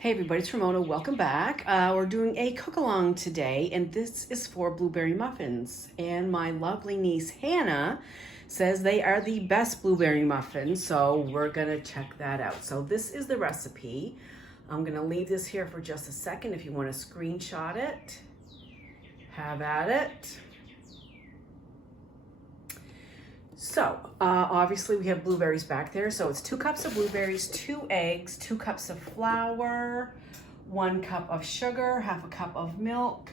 Hey everybody, it's Ramona. Welcome back. We're doing a cook-along today, and this is for blueberry muffins. And my lovely niece Hannah says they are the best blueberry muffins, so we're gonna check that out. So this is the recipe. I'm gonna leave this here for just a second. If you want to screenshot it, have at it. So, obviously we have blueberries back there. So it's 2 cups of blueberries, 2 eggs, 2 cups of flour, 1 cup of sugar, half a cup of milk,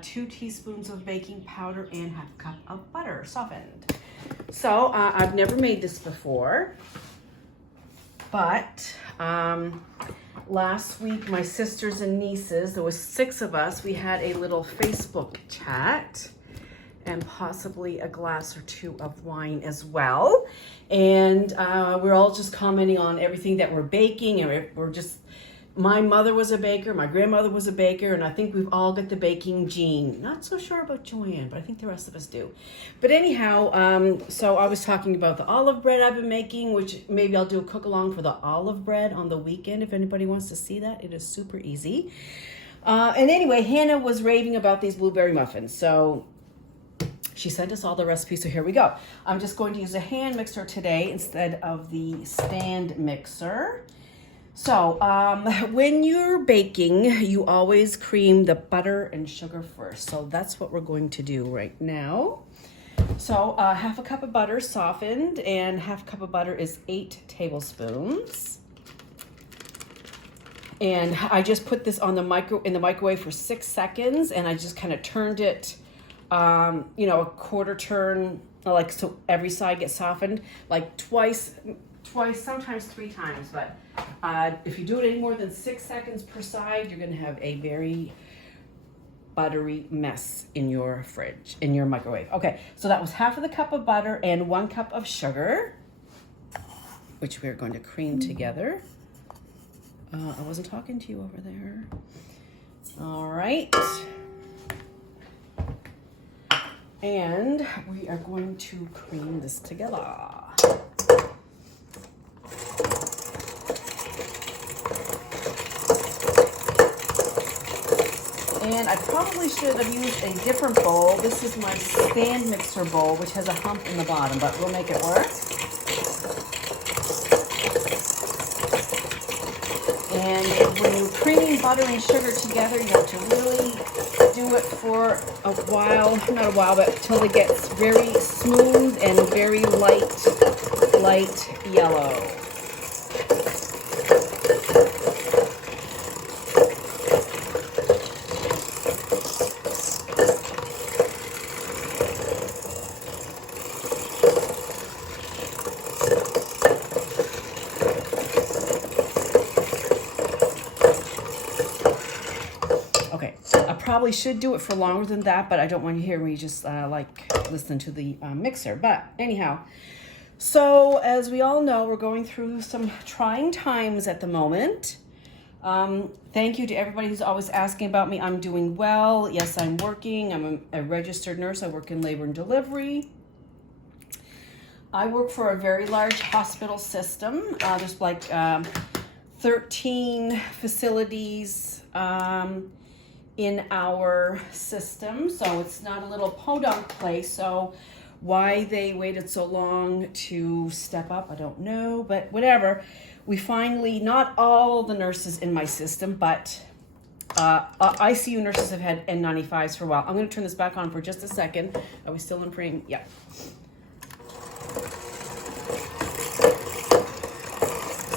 2 teaspoons of baking powder, and half a cup of butter softened. So, I've never made this before, but last week my sisters and nieces, there was 6 of us, we had a little Facebook chat and possibly a glass or 2 of wine as well. And we're all just commenting on everything that we're baking, and we're just, my mother was a baker, my grandmother was a baker, and I think we've all got the baking gene. Not so sure about Joanne, but I think the rest of us do. But anyhow, so I was talking about the olive bread I've been making, which maybe I'll do a cook along for the olive bread on the weekend if anybody wants to see that. It is super easy. And anyway, Hannah was raving about these blueberry muffins. So she sent us all the recipes, so here we go. I'm just going to use a hand mixer today instead of the stand mixer. So when you're baking, you always cream the butter and sugar first. So that's what we're going to do right now. So half a cup of butter softened, and half a cup of butter is 8 tablespoons. And I just put this on in the microwave for 6 seconds, and I just kind of turned it a quarter turn, like so every side gets softened, like twice, sometimes 3 times. But if you do it any more than 6 seconds per side, you're going to have a very buttery mess in your microwave. Okay, so that was half of the cup of butter and 1 cup of sugar, which we're going to cream together. I wasn't talking to you over there. All right. And we are going to cream this together. And I probably should have used a different bowl. This is my stand mixer bowl, which has a hump in the bottom, but we'll make it work. And when you're creaming butter and sugar together, you have to really do it for a while, not a while, but till it gets very smooth and very light yellow. Probably should do it for longer than that, but I don't want you to hear me just listen to the mixer. But anyhow, so as we all know, we're going through some trying times at the moment. Thank you to everybody who's always asking about me. I'm doing well. Yes, I'm working. I'm a registered nurse. I work in labor and delivery. I work for a very large hospital system. There's like 13 facilities in our system, so it's not a little podunk place. So why they waited so long to step up, I don't know, but whatever. We finally, not all the nurses in my system, but ICU nurses have had N95s for a while. I'm going to turn this back on for just a second. Are we still in frame? Yeah.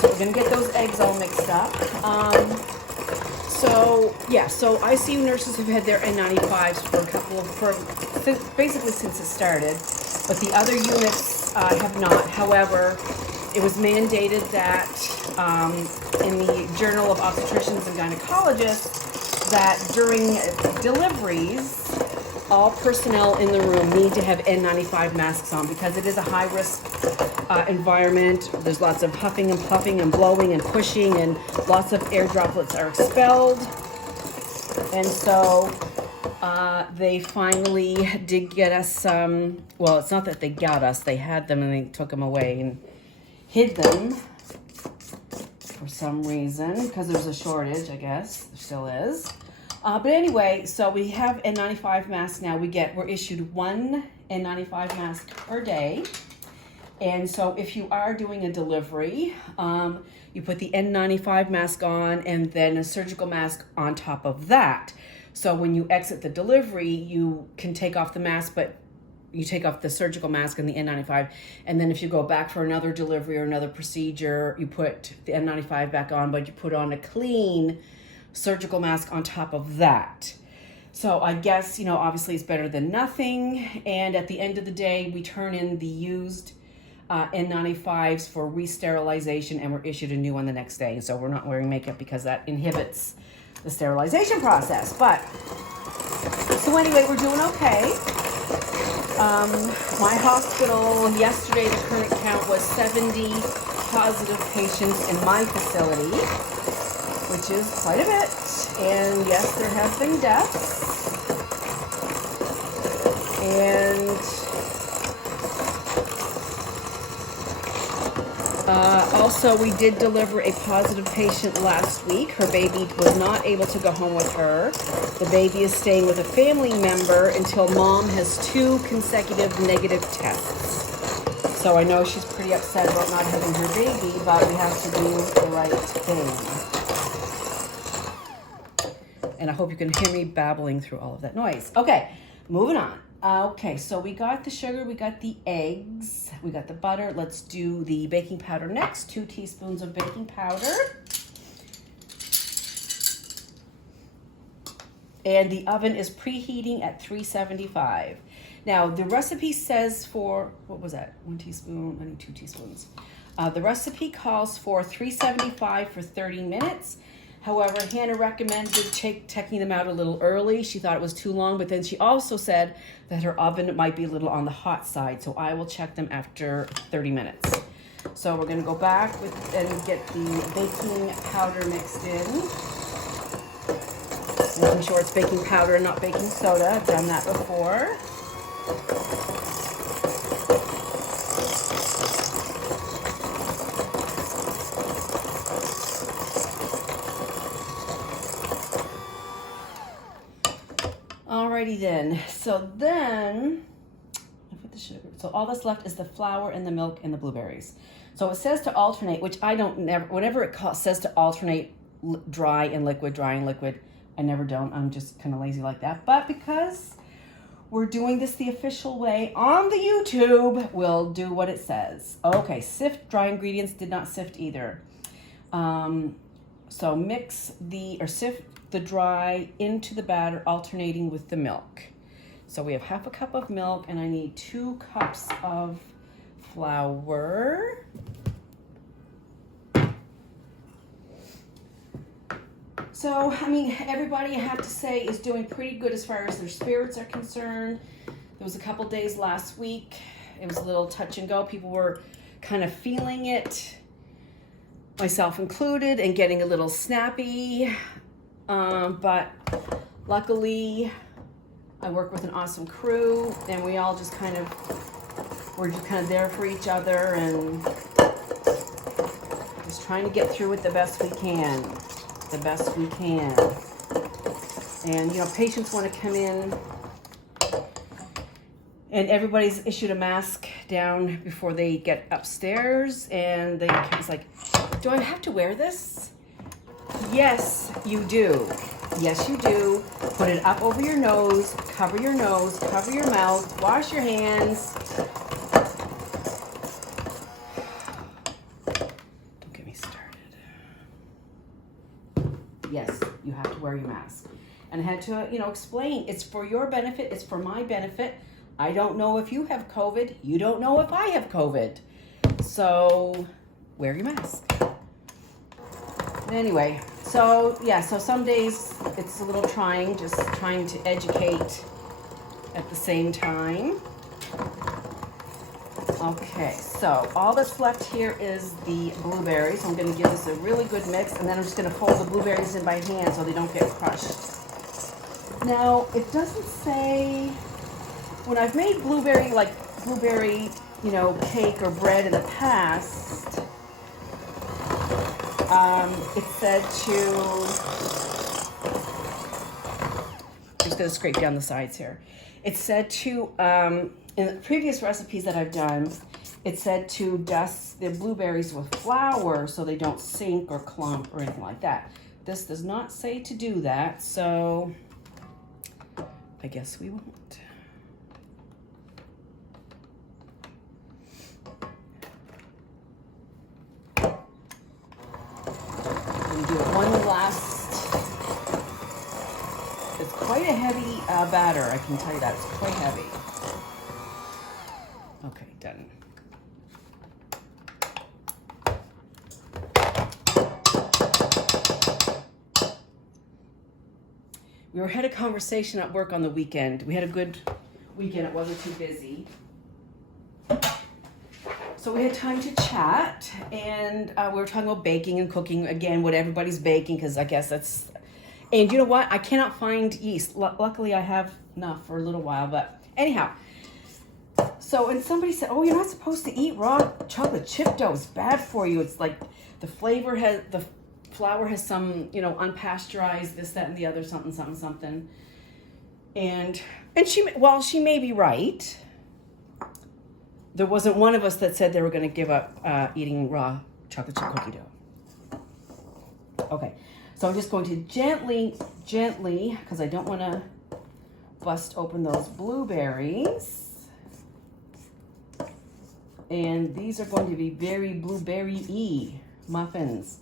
So we're going to get those eggs all mixed up. So ICU nurses have had their N95s basically since it started, but the other units have not. However, it was mandated that in the Journal of Obstetricians and Gynecologists that during deliveries, all personnel in the room need to have N95 masks on because it is a high-risk environment. There's lots of huffing and puffing and blowing and pushing, and lots of air droplets are expelled. And so they finally did get us well, it's not that they got us, they had them and they took them away and hid them for some reason, because there's a shortage, I guess. There still is. But anyway, so we have N95 masks now. We're issued one N95 mask per day. And so if you are doing a delivery, you put the N95 mask on and then a surgical mask on top of that. So when you exit the delivery, you can take off the mask, but you take off the surgical mask and the N95. And then if you go back for another delivery or another procedure, you put the N95 back on, but you put on a clean surgical mask on top of that. So I guess, obviously it's better than nothing. And at the end of the day, we turn in the used N95s for re-sterilization, and we're issued a new one the next day. So we're not wearing makeup because that inhibits the sterilization process. But, so anyway, we're doing okay. My hospital yesterday, the current count was 70 positive patients in my facility, which is quite a bit. And yes, there have been deaths. And also, we did deliver a positive patient last week. Her baby was not able to go home with her. The baby is staying with a family member until mom has 2 consecutive negative tests. So I know she's pretty upset about not having her baby, but we have to do the right thing. And I hope you can hear me babbling through all of that noise. Okay, moving on. Okay, so we got the sugar, we got the eggs, we got the butter. Let's do the baking powder next. 2 teaspoons of baking powder. And the oven is preheating at 375. Now, the recipe says for, what was that? 1 teaspoon, I need 2 teaspoons. The recipe calls for 375 for 30 minutes. However, Hannah recommended taking them out a little early. She thought it was too long, but then she also said that her oven might be a little on the hot side, so I will check them after 30 minutes. So we're gonna go back and get the baking powder mixed in. Making sure it's baking powder and not baking soda. I've done that before. Alrighty then, so then, I put the sugar. So all that's left is the flour and the milk and the blueberries. So it says to alternate, which I don't never, whenever it says to alternate dry and liquid, I never don't. I'm just kind of lazy like that. But because we're doing this the official way on the YouTube, we'll do what it says. Okay, sift dry ingredients, did not sift either. So sift the dry into the batter, alternating with the milk. So we have 1/2 cup of milk, and I need 2 cups of flour. So, I mean, everybody, I have to say, is doing pretty good as far as their spirits are concerned. There was a couple days last week. It was a little touch and go. People were kind of feeling it, myself included, and getting a little snappy. But luckily, I work with an awesome crew, and we all just we're just kind of there for each other and just trying to get through it the best we can. And, patients want to come in, and everybody's issued a mask down before they get upstairs, and it's like, do I have to wear this? Yes, you do. Yes, you do. Put it up over your nose, cover your mouth, wash your hands. Don't get me started. Yes, you have to wear your mask. And I had to, explain, it's for your benefit, it's for my benefit. I don't know if you have COVID. You don't know if I have COVID. So wear your mask. Anyway, so some days it's a little trying, just trying to educate at the same time. Okay, so all that's left here is the blueberries. I'm going to give this a really good mix, and then I'm just going to fold the blueberries in by hand so they don't get crushed. Now, it doesn't say, when I've made blueberry cake or bread in the past, It said to, I'm just gonna scrape down the sides here. It said to, in the previous recipes that I've done, it said to dust the blueberries with flour so they don't sink or clump or anything like that. This does not say to do that, so I guess we won't. We'll do one last. It's quite a heavy batter, I can tell you that. It's quite heavy. Okay, done. We had a conversation at work on the weekend. We had a good weekend. It wasn't too busy. So we had time to chat, and we were talking about baking and cooking, again, what everybody's baking, because I guess that's... And you know what? I cannot find yeast. Luckily, I have enough for a little while, but anyhow. So, and somebody said, oh, you're not supposed to eat raw chocolate chip dough. It's bad for you. It's like the flavor has... the flour has some, you know, unpasteurized, this, that, and the other, something, something, something. And she, well, she may be right. There wasn't one of us that said they were going to give up eating raw chocolate chip cookie dough. Okay, so I'm just going to gently, because I don't want to bust open those blueberries. And these are going to be very blueberry-y muffins.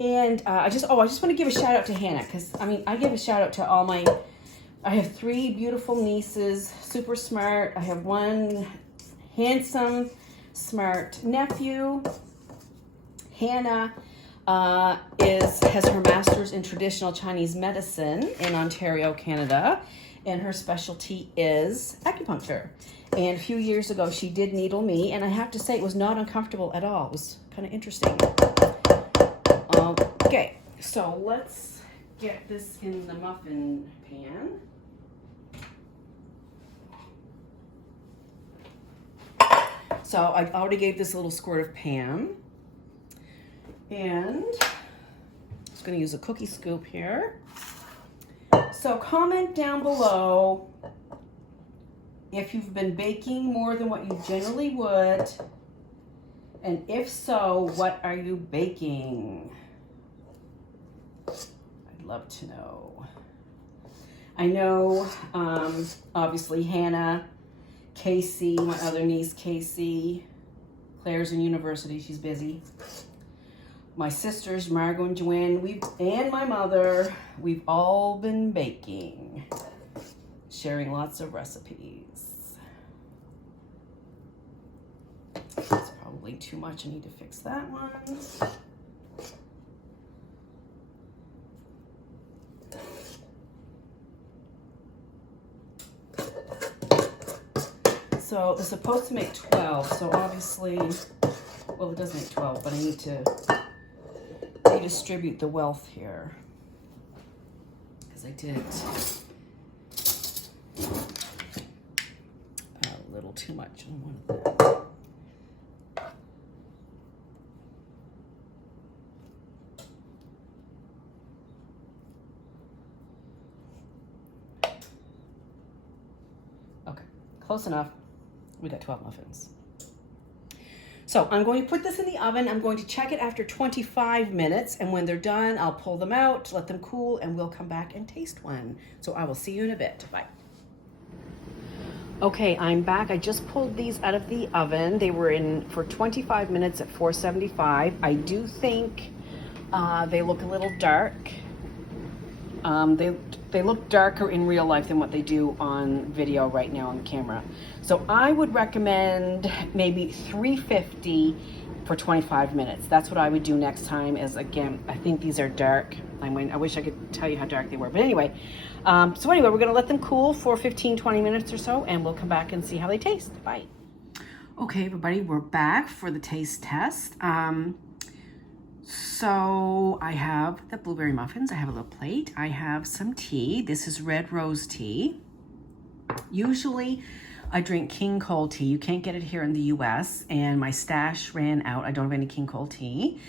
And I just want to give a shout out to Hannah, because I mean, I give a shout out to all my, I have 3 beautiful nieces, super smart. I have 1 handsome, smart nephew. Hannah has her master's in traditional Chinese medicine in Ontario, Canada, and her specialty is acupuncture. And a few years ago, she did needle me, and I have to say it was not uncomfortable at all. It was kind of interesting. Okay, so let's get this in the muffin pan. So I already gave this a little squirt of Pam. And I'm just going to use a cookie scoop here. So comment down below if you've been baking more than what you generally would. And if so, what are you baking? I'd love to know. I know, obviously, Hannah, Casey, my other niece, Casey. Claire's in university. She's busy. My sisters, Margot and Joanne, and my mother, we've all been baking, sharing lots of recipes. That's probably too much. I need to fix that one. So it's supposed to make 12, so obviously, well, it does make 12, but I need to redistribute the wealth here, because I did a little too much on one of them. Okay, close enough. We got 12 muffins. So I'm going to put this in the oven. I'm going to check it after 25 minutes. And when they're done, I'll pull them out, let them cool, and we'll come back and taste one. So I will see you in a bit. Bye. Okay, I'm back. I just pulled these out of the oven. They were in for 25 minutes at 475. I do think they look a little dark. They look darker in real life than what they do on video right now on the camera. So I would recommend maybe 350 for 25 minutes. That's what I would do next time. Is again, I think these are dark. I wish I could tell you how dark they were, but anyway. So anyway, we're gonna let them cool for 15-20 minutes or so, and we'll come back and see how they taste. Bye. Okay, everybody, we're back for the taste test. So I have the blueberry muffins. I have a little plate. I have some tea. This is red rose tea. Usually I drink King Cole tea. You can't get it here in the US, and my stash ran out. I don't have any King Cole tea.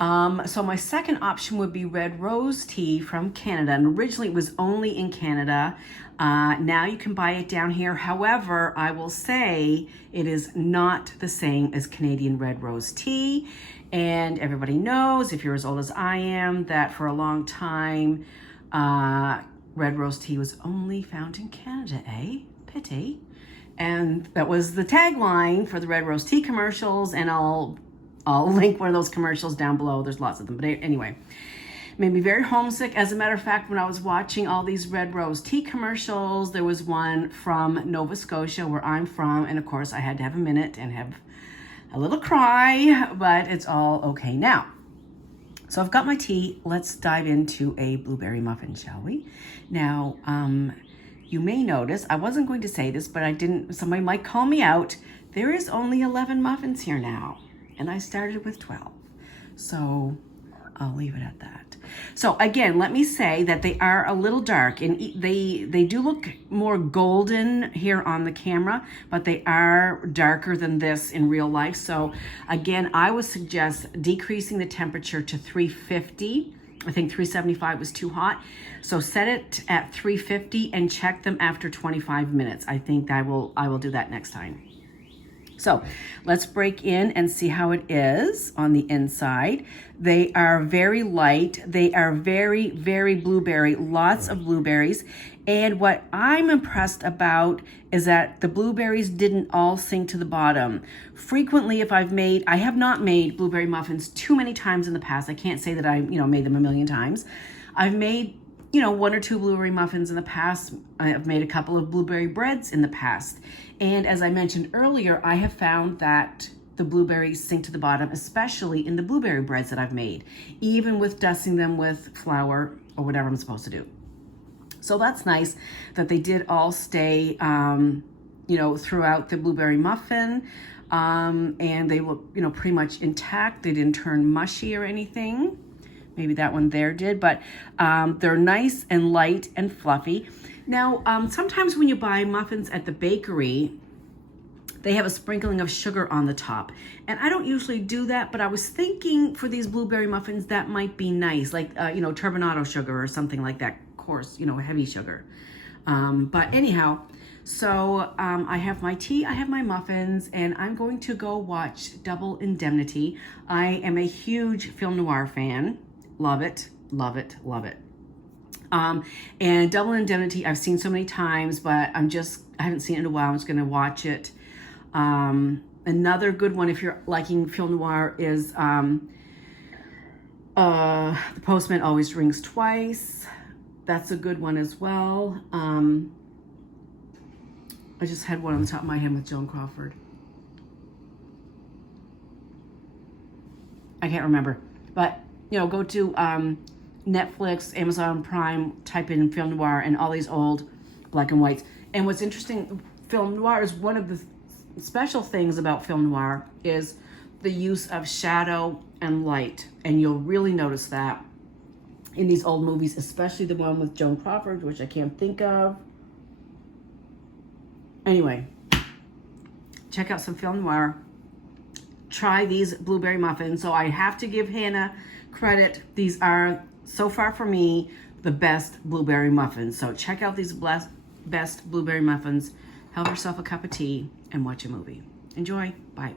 So my second option would be red rose tea from Canada. And originally it was only in Canada. Now you can buy it down here. However, I will say it is not the same as Canadian red rose tea. And everybody knows, if you're as old as I am, that for a long time, red rose tea was only found in Canada, eh? Pity. And that was the tagline for the red rose tea commercials, and I'll link one of those commercials down below. There's lots of them. But anyway, made me very homesick. As a matter of fact, when I was watching all these red rose tea commercials, there was one from Nova Scotia, where I'm from. And of course, I had to have a minute and have a little cry, but it's all okay now. So I've got my tea. Let's dive into a blueberry muffin, shall we? Now, you may notice, I wasn't going to say this, but I didn't, somebody might call me out. There is only 11 muffins here now, and I started with 12. So I'll leave it at that. So again, let me say that they are a little dark, and they do look more golden here on the camera, but they are darker than this in real life. So again, I would suggest decreasing the temperature to 350. I think 375 was too hot. So set it at 350 and check them after 25 minutes. I think I will do that next time. So let's break in and see how it is on the inside. They are very light. They are very, very blueberry, lots of blueberries. And what I'm impressed about is that the blueberries didn't all sink to the bottom. Frequently, I have not made blueberry muffins too many times in the past. I can't say that I, made them a million times. I've made, 1 or 2 blueberry muffins in the past. I've made a couple of blueberry breads in the past. And as I mentioned earlier, I have found that the blueberries sink to the bottom, especially in the blueberry breads that I've made, even with dusting them with flour or whatever I'm supposed to do. So that's nice that they did all stay, throughout the blueberry muffin. And they look, pretty much intact. They didn't turn mushy or anything. Maybe that one there did, but they're nice and light and fluffy. Now, sometimes when you buy muffins at the bakery, they have a sprinkling of sugar on the top. And I don't usually do that, but I was thinking for these blueberry muffins, that might be nice, like, turbinado sugar or something like that, coarse, heavy sugar. But anyhow, so I have my tea, I have my muffins, and I'm going to go watch Double Indemnity. I am a huge film noir fan. Love it, love it, love it. And Double Indemnity, I've seen so many times, but I haven't seen it in a while. I'm just going to watch it. Another good one, if you're liking film noir, is The Postman Always Rings Twice. That's a good one as well. I just had one on the top of my head with Joan Crawford. I can't remember, but go to Netflix, Amazon Prime, type in film noir and all these old black and whites. And what's interesting, film noir is one of the special things about film noir is the use of shadow and light. And you'll really notice that in these old movies, especially the one with Joan Crawford, which I can't think of. Anyway, check out some film noir. Try these blueberry muffins. So I have to give Hannah credit. These are, so far for me, the best blueberry muffins. So check out these best blueberry muffins. Have yourself a cup of tea and watch a movie. Enjoy. Bye.